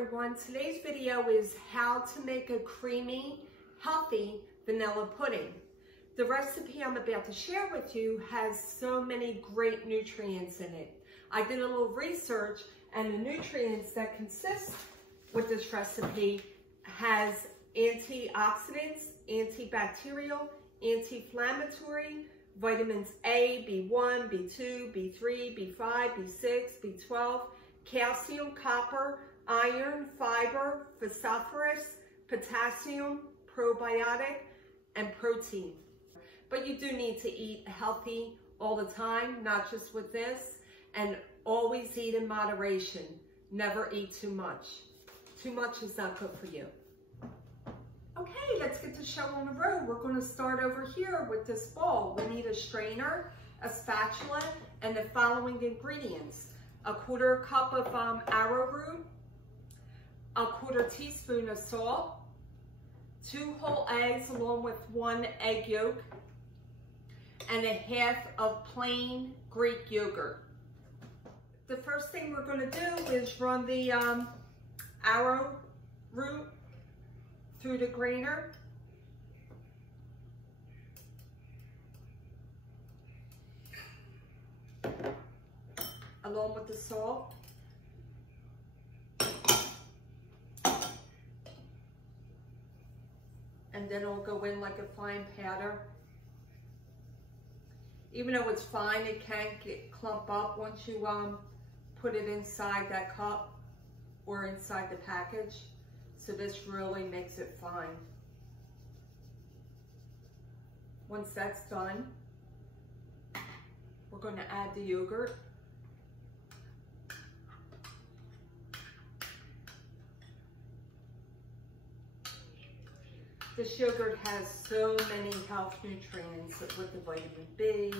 everyone. Today's video is how to make a creamy, healthy vanilla pudding. The recipe I'm about to share with you has so many great nutrients in it. I did a little research, and the nutrients that consist with this recipe has antioxidants, antibacterial, anti-inflammatory, vitamins A, B1, B2, B3, B5, B6, B12, calcium, copper, iron, fiber, phosphorus, potassium, probiotic, and protein. But you do need to eat healthy all the time, not just with this, and always eat in moderation. Never eat too much. Too much is not good for you. Okay, let's get the show on the road. We're going to start over here with this bowl. We need a strainer, a spatula, and the following ingredients. A quarter cup of arrowroot, a quarter teaspoon of salt, 2 whole eggs along with 1 egg yolk, and a half of plain Greek yogurt. The first thing we're going to do is run the arrowroot through the grater. Along with the salt. And then it'll go in like a fine powder. Even though it's fine, it can clump up once you put it inside that cup or inside the package. So this really makes it fine. Once that's done, we're going to add the yogurt. This yogurt has so many health nutrients with the vitamin B,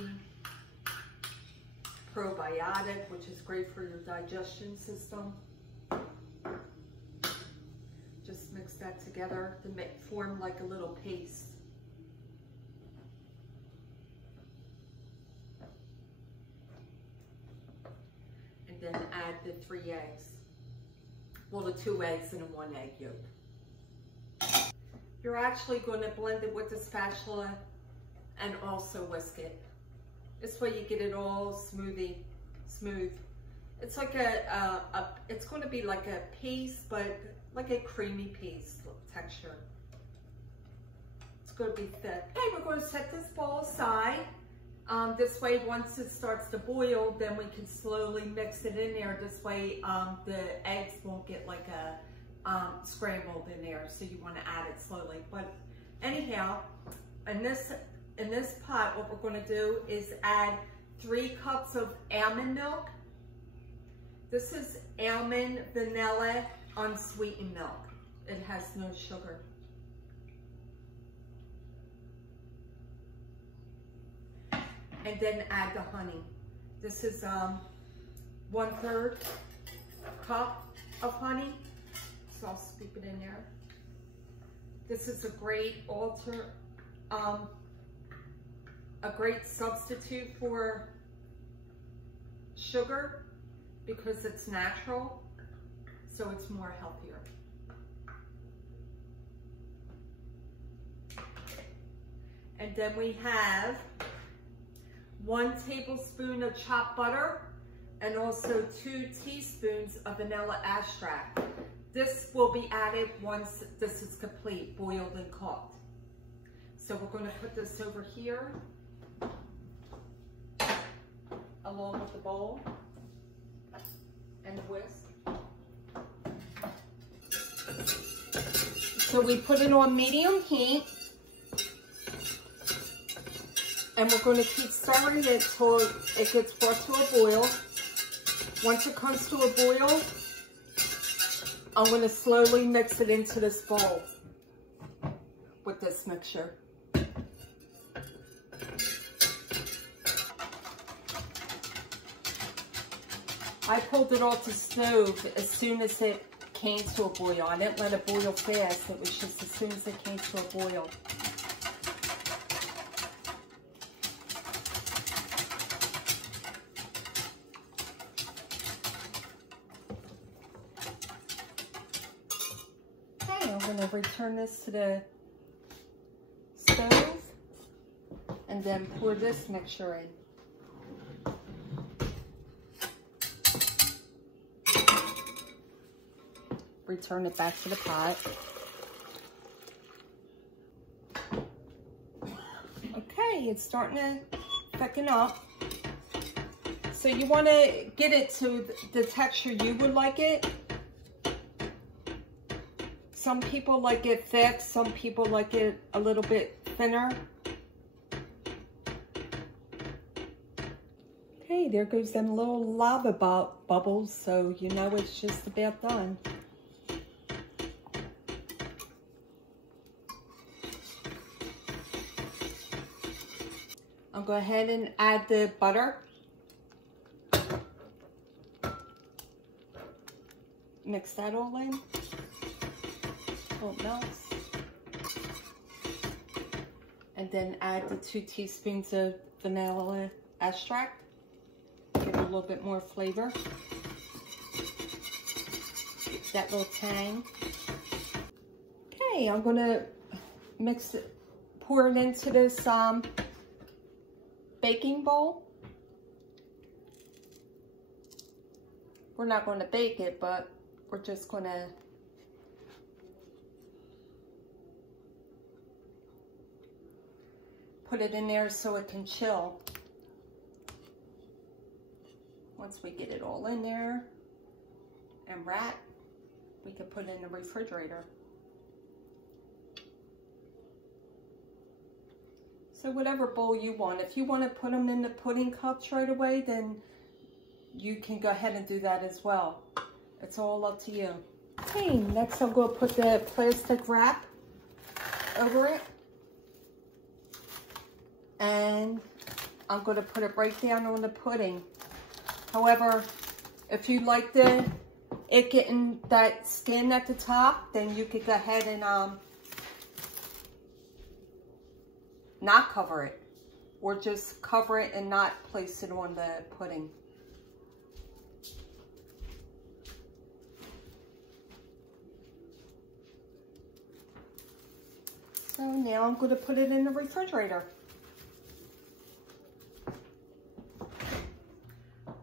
probiotic, which is great for your digestion system. Just mix that together to form like a little paste. And then add the 3 eggs. Well, the 2 eggs and 1 egg yolk. You're actually going to blend it with the spatula and also whisk it. This way you get it all smooth. It's like it's going to be like a paste, but like a creamy paste texture. It's going to be thick. Okay, we're going to set this bowl aside. This way, once it starts to boil, then we can slowly mix it in there. This way, the eggs won't get like a scrambled in there, so you want to add it slowly. But anyhow, in this pot, what we're going to do is add 3 cups of almond milk. This is almond vanilla unsweetened milk. It has no sugar. And then add the honey. This is 1/3 cup of honey. So I'll scoop it in there. This is a great a great substitute for sugar because it's natural, so it's more healthier. And then we have 1 tablespoon of chopped butter and also 2 teaspoons of vanilla extract. This will be added once this is complete, boiled and cooked. So we're going to put this over here along with the bowl and whisk. So we put it on medium heat, and we're going to keep stirring it till it gets brought to a boil. Once it comes to a boil, I'm going to slowly mix it into this bowl with this mixture. I pulled it off the stove as soon as it came to a boil. I didn't let it boil fast. It was just as soon as it came to a boil. I'm going to return this to the stove and then pour this mixture in. Return it back to the pot. Okay, it's starting to thicken up. So you want to get it to the texture you would like it. Some people like it thick, some people like it a little bit thinner. Okay, there goes them little lava bubbles, so you know it's just about done. I'll go ahead and add the butter. Mix that all in. Till it melts. And then add the 2 teaspoons of vanilla extract. Give it a little bit more flavor. Get that little tang. Okay, I'm gonna mix it, pour it into this baking bowl. We're not going to bake it, but we're just going to put it in there so it can chill. Once we get it all in there and wrap, we can put it in the refrigerator. So whatever bowl you want. If you want to put them in the pudding cups right away, then you can go ahead and do that as well. It's all up to you. Okay, next I'm going to put the plastic wrap over it. And I'm going to put it right down on the pudding. However, if you like it getting that skin at the top, then you could go ahead and not cover it, or just cover it and not place it on the pudding. So now I'm going to put it in the refrigerator.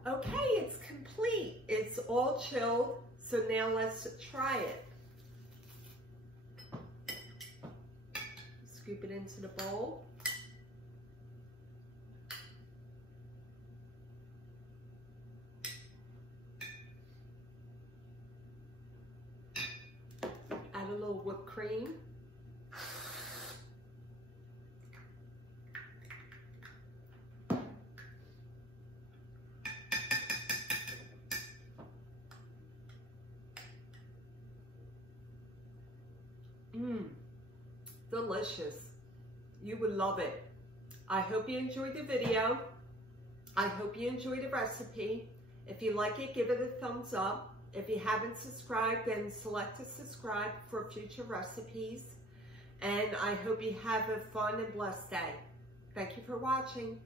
Okay, it's complete. It's all chilled. So now let's try it. Scoop it into the bowl. Add a little whipped cream. Delicious. You would love it. I hope you enjoyed the video. I hope you enjoyed the recipe. If you like it, give it a thumbs up. If you haven't subscribed, then select to subscribe for future recipes. And I hope you have a fun and blessed day. Thank you for watching.